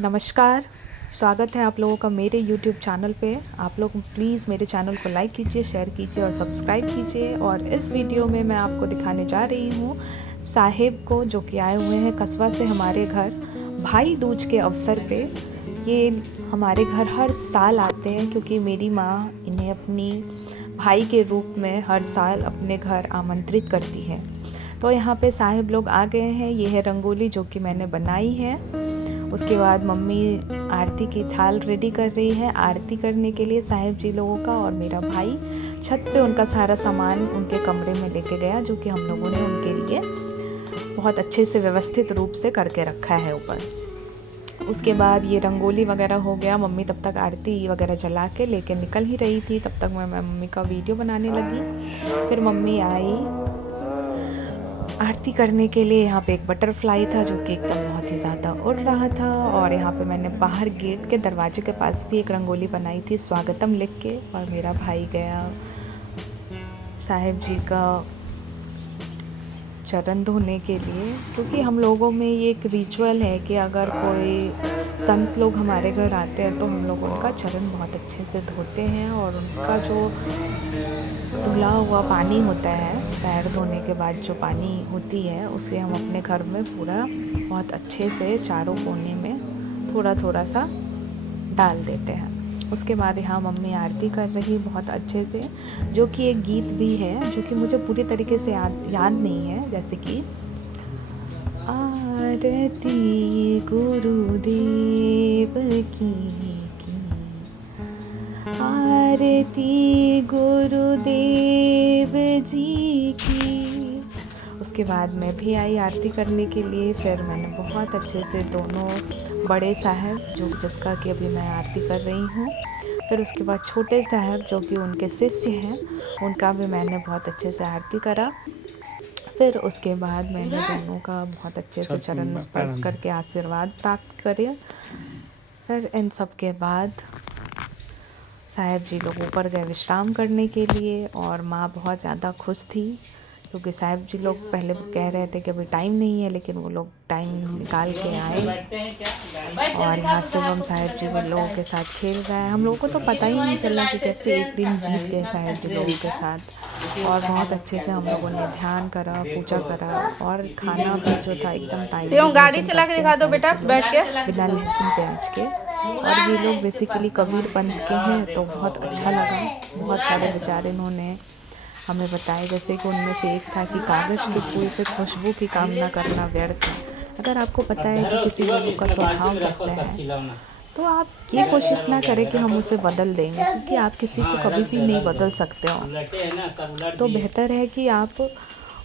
नमस्कार, स्वागत है आप लोगों का मेरे यूट्यूब चैनल पे। आप लोग प्लीज़ मेरे चैनल को लाइक कीजिए, शेयर कीजिए और सब्सक्राइब कीजिए। और इस वीडियो में मैं आपको दिखाने जा रही हूँ साहिब को, जो कि आए हुए हैं कस्बा से हमारे घर भाई दूज के अवसर पे। ये हमारे घर हर साल आते हैं क्योंकि मेरी माँ इन्हें अपनी भाई के रूप में हर साल अपने घर आमंत्रित करती है। तो यहाँ पे साहिब लोग आ गए हैं। ये है रंगोली जो कि मैंने बनाई है। उसके बाद मम्मी आरती की थाल रेडी कर रही है आरती करने के लिए साहिब जी लोगों का। और मेरा भाई छत पे उनका सारा सामान उनके कमरे में लेके गया, जो कि हम लोगों ने उनके लिए बहुत अच्छे से व्यवस्थित रूप से करके रखा है ऊपर। उसके बाद ये रंगोली वगैरह हो गया। मम्मी तब तक आरती वगैरह जला के लेके निकल ही रही थी, तब तक मैं मम्मी का वीडियो बनाने लगी। फिर मम्मी आई आरती करने के लिए। यहाँ पे एक बटरफ्लाई था जो कि एकदम बहुत ही ज़्यादा उड़ रहा था। और यहाँ पे मैंने बाहर गेट के दरवाजे के पास भी एक रंगोली बनाई थी स्वागतम लिख के। और मेरा भाई गया साहिब जी का चरण धोने के लिए, क्योंकि हम लोगों में ये एक रिचुअल है कि अगर कोई संत लोग हमारे घर आते हैं तो हम लोग उनका चरण बहुत अच्छे से धोते हैं। और उनका जो धुला हुआ पानी होता है पैर धोने के बाद, जो पानी होती है उसे हम अपने घर में पूरा बहुत अच्छे से चारों कोने में थोड़ा थोड़ा सा डाल देते हैं। उसके बाद यहाँ मम्मी आरती कर रही बहुत अच्छे से, जो कि एक गीत भी है जो कि मुझे पूरी तरीके से याद नहीं है। जैसे कि आरती गुरुदेव की आरती गुरुदेव जी की। उसके बाद मैं भी आई आरती करने के लिए। फिर मैंने बहुत अच्छे से दोनों बड़े साहब, जो जिसका कि अभी मैं आरती कर रही हूँ, फिर उसके बाद छोटे साहब जो कि उनके शिष्य हैं, उनका भी मैंने बहुत अच्छे से आरती करा। फिर उसके बाद मैंने दोनों का बहुत अच्छे से चरण स्पर्श करके आशीर्वाद प्राप्त करे। फिर इन सब के बाद साहिब जी लोग ऊपर गए विश्राम करने के लिए। और माँ बहुत ज़्यादा खुश थी क्योंकि साहिब जी लोग पहले कह रहे थे कि अभी टाइम नहीं है, लेकिन वो लोग टाइम निकाल के आए। और यहाँ से हम साहिब जी वो लोगों के साथ खेल रहा है। हम लोगों को तो पता ही नहीं चला कि कैसे एक दिन बीत गए साहिब जी लोगों के साथ। और बहुत अच्छे से हम लोगों ने ध्यान करा, पूजा करा। और खाना भी जो था एकदम टाइम गाड़ी चला के दिखा दो बेटा बैठ के, बिना लहसुन प्याज के। और ये लोग बेसिकली कबीर पंथ के हैं, तो बहुत अच्छा लगा। बहुत सारे विचार इन्होंने हमें बताए, जैसे कि उनमें से एक था कि कागज़ के फूल से खुशबू की कामना करना व्यर्थ है। अगर आपको पता है कि किसी लोगों का स्वभाव कैसा है, तो आप ये कोशिश ना करें कि हम उसे बदल देंगे, क्योंकि आप किसी को कभी भी नहीं बदल सकते हो। तो बेहतर है कि आप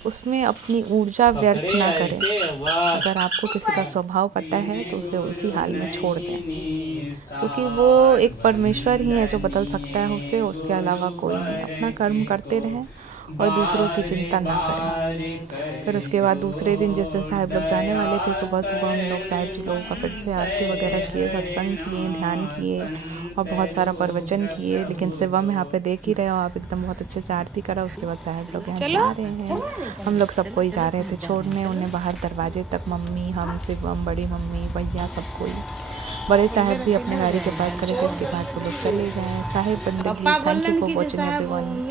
उसमें अपनी ऊर्जा व्यर्थ ना करें। अगर आपको किसी का स्वभाव पता है तो उसे उसी हाल में छोड़ दें, क्योंकि वो एक परमेश्वर ही है जो बदल सकता है उसे, उसके अलावा कोई नहीं। अपना कर्म करते रहें और दूसरों की चिंता ना करें। फिर उसके बाद दूसरे दिन जिस दिन साहिब लोग जाने वाले थे, सुबह सुबह हम लोग साहिब जी लोगों का फिर से आरती वगैरह किए, सत्संग किए, ध्यान किए और बहुत सारा प्रवचन किए। लेकिन शिवम यहाँ पे देख ही रहे हो आप, एकदम बहुत अच्छे से आरती करा। उसके बाद साहिब लोग यहाँ जा रहे हैं। हम लोग सबको ही जा रहे थे छोड़ने उन्हें बाहर दरवाजे तक। मम्मी, हम, शिवम, बड़ी मम्मी, भैया, सब कोई। बड़े साहब भी अपने गाड़ी के पास खड़े थे। इसके बाद वो लोग चले गए। साहिब बंदगी। Thank you for watching everyone.